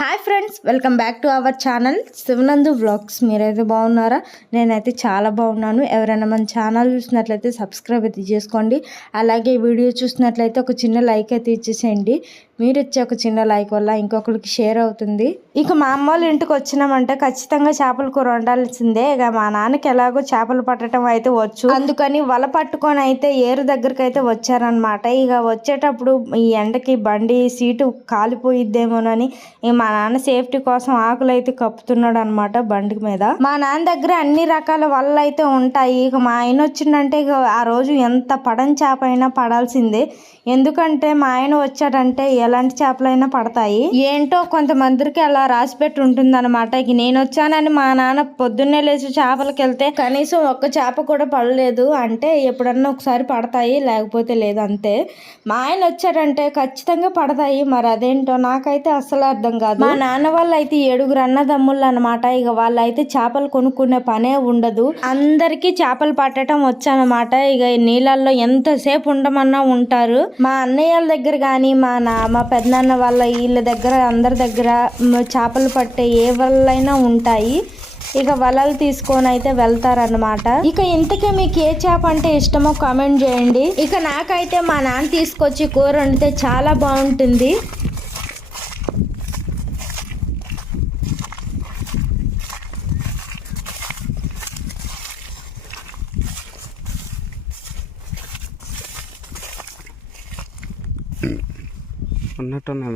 Hi friends welcome back to our channel Shivanandu vlogs. మీరైతే బాగున్నారా? నేనైతే చాలా బాగున్నాను. ఎవరైనా మన ఛానల్ చూసినట్లయితే సబ్స్క్రైబ్ అయితే చేసుకోండి. అలాగే వీడియో చూసినట్లయితే ఒక చిన్న లైక్ అయితే ఇచ్చేసేయండి. మీరు ఇచ్చే ఒక చిన్న లైక్ వల్ల ఇంకొకరికి షేర్ అవుతుంది. ఇక మా అమ్మ వాళ్ళ ఇంటికి వచ్చినామంటే ఖచ్చితంగా చేపల కూర వండాల్సిందే. ఇక మా నాన్నకి ఎలాగో చేపలు పట్టడం అయితే వచ్చు. అందుకని వల పట్టుకొని అయితే ఏరు దగ్గరికి అయితే వచ్చారనమాట ఇక వచ్చేటప్పుడు ఈ ఎండకి బండి సీటు కాలిపోయిద్దేమోనని ఇక మా నాన్న సేఫ్టీ కోసం ఆకులు అయితే కప్పుతున్నాడు అనమాట బండి మీద. మా నాన్న దగ్గర అన్ని రకాల వలలు అయితే ఉంటాయి. ఇక మా ఆయన వచ్చిందంటే ఇక ఆ రోజు ఎంత పడని చేప అయినా పడాల్సిందే. ఎందుకంటే మా ఆయన వచ్చాడంటే ఎలాంటి చేపలైనా పడతాయి. ఏంటో కొంతమందికి అలా రాసి పెట్టి ఉంటుంది అనమాట ఇక నేను వచ్చానని మా నాన్న పొద్దున్నే లేచి చేపలకి వెళ్తే కనీసం ఒక్క చేప కూడా పడలేదు. అంటే ఎప్పుడన్నా ఒకసారి పడతాయి లేకపోతే లేదు అంతే. మా ఆయన వచ్చాడంటే ఖచ్చితంగా పడతాయి. మరి అదేంటో నాకైతే అస్సలు అర్థం కాదు. మా నాన్న వాళ్ళు అయితే ఏడుగురు అన్నదమ్ముళ్ళు అనమాట ఇక వాళ్ళు అయితే చేపలు కొనుక్కునే పనే ఉండదు. అందరికీ చేపలు పట్టడం వచ్చనమాట. ఇక నీళ్ళల్లో ఎంతసేపు ఉండమన్నా ఉంటారు. మా అన్నయ్యల దగ్గర కానీ మా నా మా పెద్దనాన్న వాళ్ళ వీళ్ళ దగ్గర అందరి దగ్గర చేపలు పట్టే ఏ వలైనా ఉంటాయి. ఇక వలలు తీసుకొని అయితే వెళ్తారనమాట ఇక ఇంతకీ మీకు ఏ చేప అంటే ఇష్టమో కామెంట్ చేయండి. ఇక నాకైతే మా నాన్న తీసుకొచ్చి కూర వండితే చాలా బాగుంటుంది. সন্ধ্যাটা না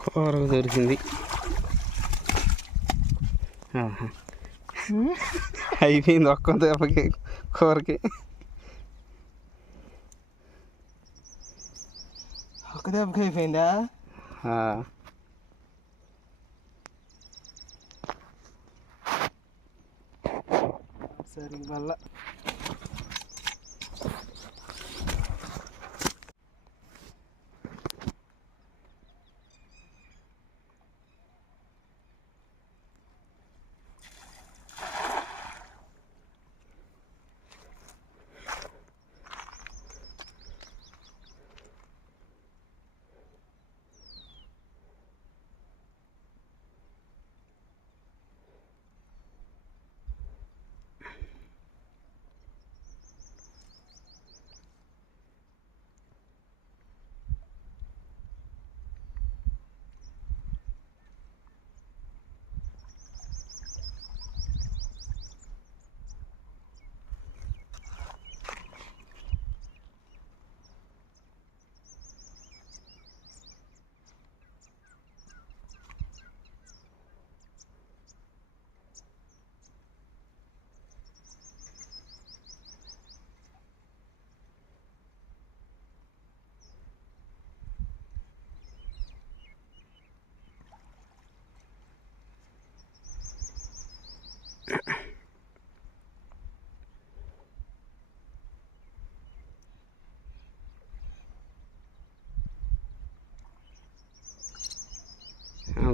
కూర దొరికింది. అయిపోయింది ఒక్క దెబ్బకి కూరకి. ఒక దెబ్బకి అయిపోయిందా. సరే మళ్ళా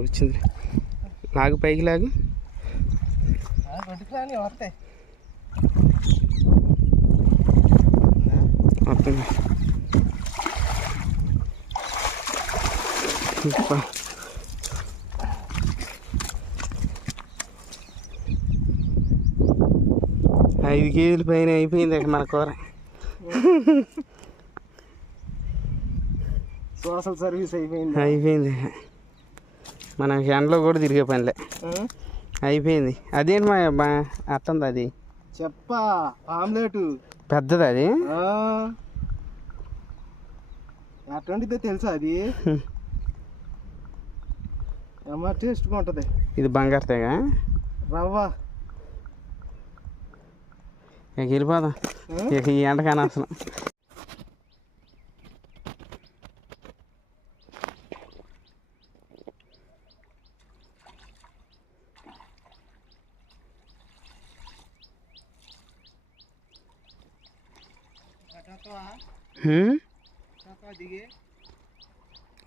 వచ్చింది. లాగు పైకి లాగు. వస్తుంది. ఐదు కేజీల పైన అయిపోయింది అక్కడ మన కూర. సోషల్ సర్వీస్ అయిపోయింది. అయిపోయింది. మన ఎండలో కూడా తిరిగే పనిలే? అయిపోయింది. అదేంటి మా మా అత్తంది అది? చెప్ప ఆమ్లెట్. పెద్దది అది? అటువంటిదే తెలుసా అది? అమ్మ టేస్ట్గా ఉంటుంది. ఇది బంగారు తెగ? రవ్వ. ఇక వెళ్ళిపోదాం? ఇక ఈ ఎండకాని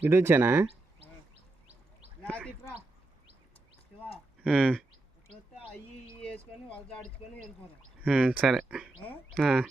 ఇటు వచ్చానా? సరే ఆ. ఆడుకుంటుందా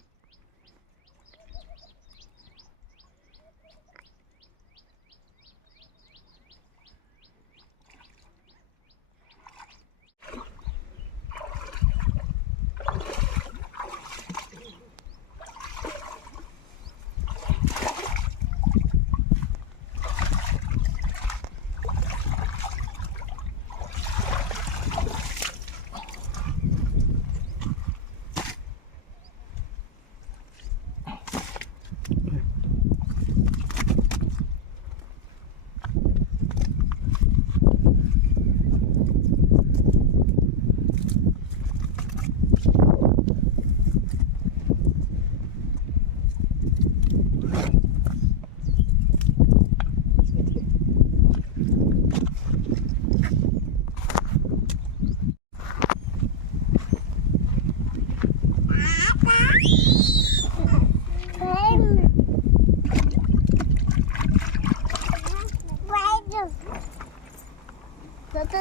ఆ,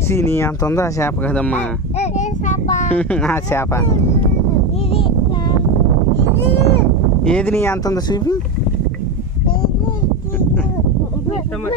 సీ నీ అంత ఉందా ఆ చేప కదమ్మా? ఆ చేప. ఏది నీ అంత ఉందా చూపి? समज